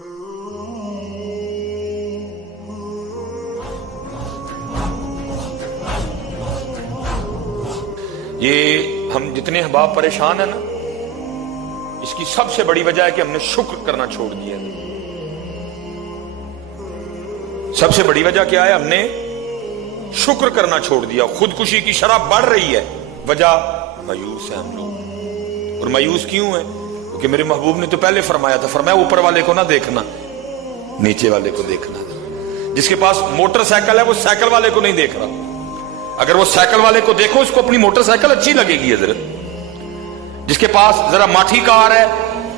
یہ ہم جتنے احباب پریشان ہیں نا، اس کی سب سے بڑی وجہ ہے کہ ہم نے شکر کرنا چھوڑ دیا ہے۔ سب سے بڑی وجہ کیا ہے؟ ہم نے شکر کرنا چھوڑ دیا۔ خودکشی کی شرح بڑھ رہی ہے، وجہ مایوس ہے ہم لوگ۔ اور مایوس کیوں ہے؟ کیونکہ میرے محبوب نے تو پہلے فرمایا تھا، فرمایا اوپر والے کو نہ دیکھنا، نیچے والے کو دیکھنا۔ جس کے پاس موٹر سائیکل ہے وہ سائیکل والے کو نہیں دیکھ رہا۔ اگر وہ سائیکل والے کو دیکھو، اس کو اپنی موٹر سائیکل اچھی لگے گی حضرت۔ جس کے پاس ذرا ماٹھی کار ہے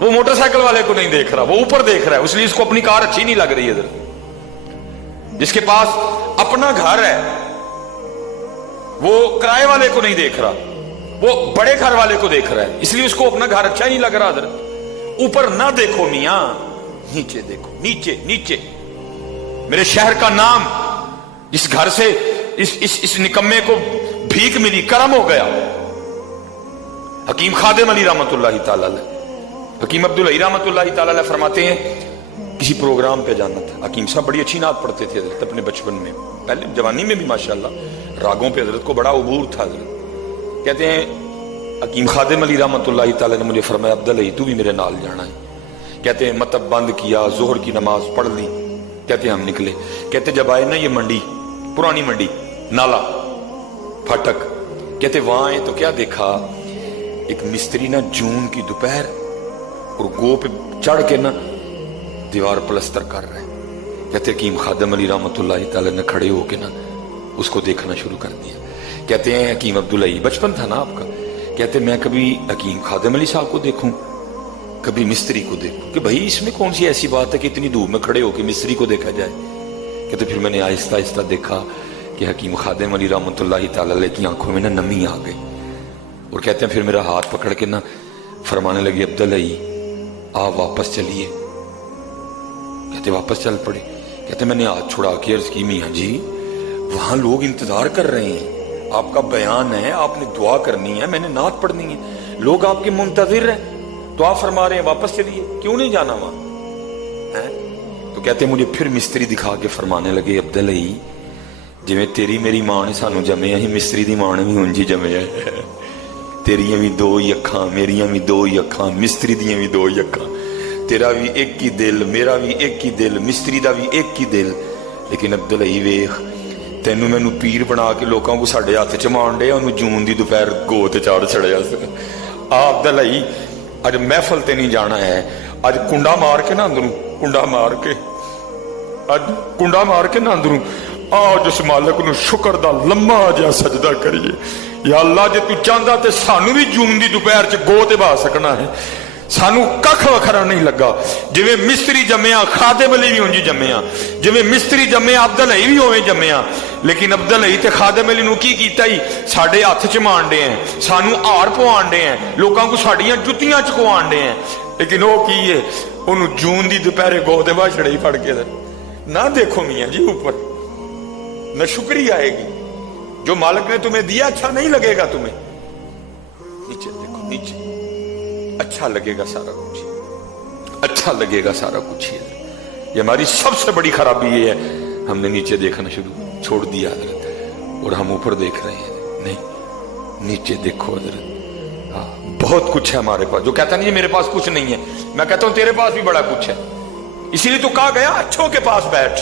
وہ موٹر سائیکل والے کو نہیں دیکھ رہا، وہ اوپر دیکھ رہا ہے، اس لیے اس کو اپنی کار اچھی نہیں لگ رہی حضرت۔ جس کے پاس اپنا گھر ہے وہ کرائے والے کو نہیں دیکھ رہا، وہ بڑے گھر والے کو دیکھ رہا ہے، اس لیے اس کو اپنا گھر اچھا نہیں لگ رہا حضرت۔ اوپر نہ دیکھو میاں، نیچے دیکھو، نیچے نیچے۔ میرے شہر کا نام، جس گھر سے اس نکمے کو بھیک ملی، کرم ہو گیا۔ حکیم خادم علی رحمت اللہ تعالی علیہ، حکیم عبدالعی رحمت اللہ تعالی علیہ فرماتے ہیں کسی پروگرام پہ جانا تھا۔ حکیم صاحب بڑی اچھی نعت پڑھتے تھے حضرت اپنے بچپن میں، پہلے جوانی میں بھی ماشاءاللہ راگوں پہ حضرت کو بڑا عبور تھا حضرت۔ کہتے ہیں حکیم خادم علی رحمت اللہ تعالی نے مجھے فرمایا عبدالعی تو بھی میرے نال جانا ہے۔ کہتے ہیں مطلب بند کیا، ظہر کی نماز پڑھ لی، کہتے ہیں ہم نکلے۔ کہتے جب آئے نا یہ منڈی، پرانی منڈی، نالا پھٹک، کہتے وہاں آئے تو کیا دیکھا؟ ایک مستری نا جون کی دوپہر اور گو پہ چڑھ کے نا دیوار پلستر کر رہے ہیں۔ کہتے حکیم خادم علی رحمت اللہ تعالی نے کھڑے ہو کے نا اس کو دیکھنا شروع کر دیا۔ کہتے ہیں حکیم عبدالعی، بچپن تھا نا آپ کا، کہتے میں کبھی حکیم خادم علی صاحب کو دیکھوں، کبھی مستری کو دیکھوں، کہ بھائی اس میں کون سی ایسی بات ہے کہ اتنی دھوپ میں کھڑے ہو کے مستری کو دیکھا جائے۔ کہتے پھر میں نے آہستہ آہستہ دیکھا کہ حکیم خادم علی رحمت اللہ تعالی علیہ کی آنکھوں میں نا نمی آ گئی، اور کہتے ہیں پھر میرا ہاتھ پکڑ کے نا فرمانے لگی عبدالعی آپ واپس چلیے۔ کہتے واپس چل پڑے۔ کہتے میں نے ہاتھ چھڑا کے عرض کی میاں جی وہاں لوگ انتظار کر رہے ہیں، آپ کا بیان ہے، آپ نے دعا کرنی ہے، میں نے نعت پڑھنی ہے، لوگ آپ کے منتظر ہیں، تو آپ فرما رہے ہیں واپس چلیے، کیوں نہیں جانا وہاں؟ تو کہتے مجھے پھر مستری دکھا کے فرمانے لگے عبدالعی جویں تیری میری ماں نے سانو جمے ہی مستری دی ماں نے بھی انجی جمے ہے۔ تیریاں بھی دو ہی اکھاں، میریاں بھی دو ہی اکھاں، مستری دیاں بھی دو ہی اکھاں، تیرا بھی ایک ہی دل، میرا بھی ایک ہی دل، مستری دا بھی ایک ہی دل۔ لیکن عبدالعی ویخ تینوں مینوں پیر بنا کے لوکاں کو ساڈے ہاتھ چ مان ڈے، انہوں جون دی دوپہر گو تے چاڑ چھڑیا سکا۔ عبدالعی اج محفل تے نہیں جانا ہے، اج کنڈا مار کے نا اندروں، کنڈا مار کے، اج کنڈا مار کے نا اندروں آج اس مالک نو شکر دا لمبا جا سجدہ کریے۔ یا اللہ جے تو چاہندا تے سانو بھی جون دی دوپہر چ گو تے بہا سکنا ہے، سانو ککھ وکھرا نہیں لگا۔ جویں مستری جمیا خادم علی بھی انجی جمیا، جویں مستری جمیا عبدالعی بھی ہوئے جمیا۔ لیکن عبدالعی تے خادم علی نو کی کیتا ہی؟ ساڈے ہاتھ چ مانڈے ہیں، سانو ہار پوانڈے ہیں، لوکاں کو ساڈیاں جتیاں چکواندے ہیں۔ لیکن وہ کی ہے؟ انہوں جون دی دوپہرے گو تے بہا چھڑے ہی پڑ کے۔ نہ دیکھو میاں جی اوپر، نہ شکری آئے گی، جو مالک نے تمہیں دیا اچھا نہیں لگے گا تمہیں، نیچے دیکھو، نیچے اچھا لگے گا سارا کچھ، اچھا لگے گا سارا کچھ ہی۔ یہ ہماری سب سے بڑی خرابی یہ ہے، ہم نے نیچے دیکھنا شروع چھوڑ دیا حضرت، اور ہم اوپر دیکھ رہے ہیں۔ نہیں، نیچے دیکھو حضرت، بہت کچھ ہے ہمارے پاس۔ جو کہتا نہیں ہے میرے پاس کچھ نہیں ہے، میں کہتا ہوں تیرے پاس بھی بڑا کچھ ہے، اسی لیے تو کہا گیا اچھوں کے پاس بیٹھ،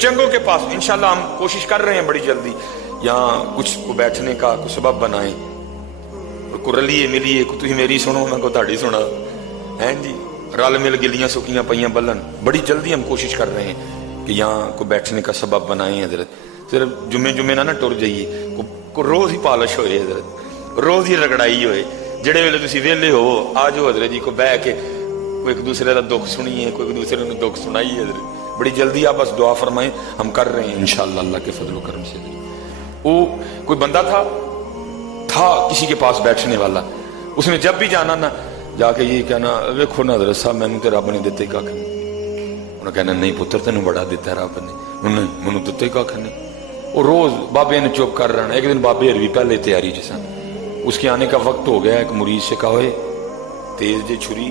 چنگوں کے پاس۔ انشاءاللہ ہم کوشش کر رہے ہیں بڑی جلدی یہاں کچھ کو بیٹھنے کا کچھ سبب بنائیں، اور کو رلیے ملیے، کو تھی میری سنو میں کو تاڑی سنا ہے جی، رل مل گلیاں سکیاں پئیاں بلن۔ بڑی جلدی ہم کوشش کر رہے ہیں کہ یہاں کو بیٹھنے کا سبب بنائیں حضرت۔ صرف جمعے نہ ٹر جائیے، کو روز ہی پالش ہوئے حضرت، روز ہی رگڑائی ہوئے، جڑے ویلے تسی ویلے ہو آ جاؤ حضرت جی، کو بہ کے کوئی ایک دوسرے کا دکھ سنیے، کوئی ایک دوسرے کو دکھ سنائیے حضرت۔ بڑی جلدی آپ بس دعا فرمائیں، ہم کر رہے ہیں انشاءاللہ اللہ کے فضل و کرم سے۔ وہ کوئی بندہ تھا کسی کے پاس بیٹھنے والا، اس نے جب بھی جانا نا جا کے یہ کہنا ویکھو نا حضرت صاحب مینوں تے رب نے دتے ہی کھ نہیں۔ انہوں نے کہنا نہیں پتر تینوں بڑا دیتا ہے رب نے، نہیں مینوں دتے ہی کھ نہیں۔ اور روز بابے نے چپ کر رہنا۔ ایک دن بابے ہر بھی پہلے تیاری جیسا، اس کے آنے کا وقت ہو گیا، ایک مریض سے کہا ہوئے تیز جی چھری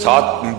7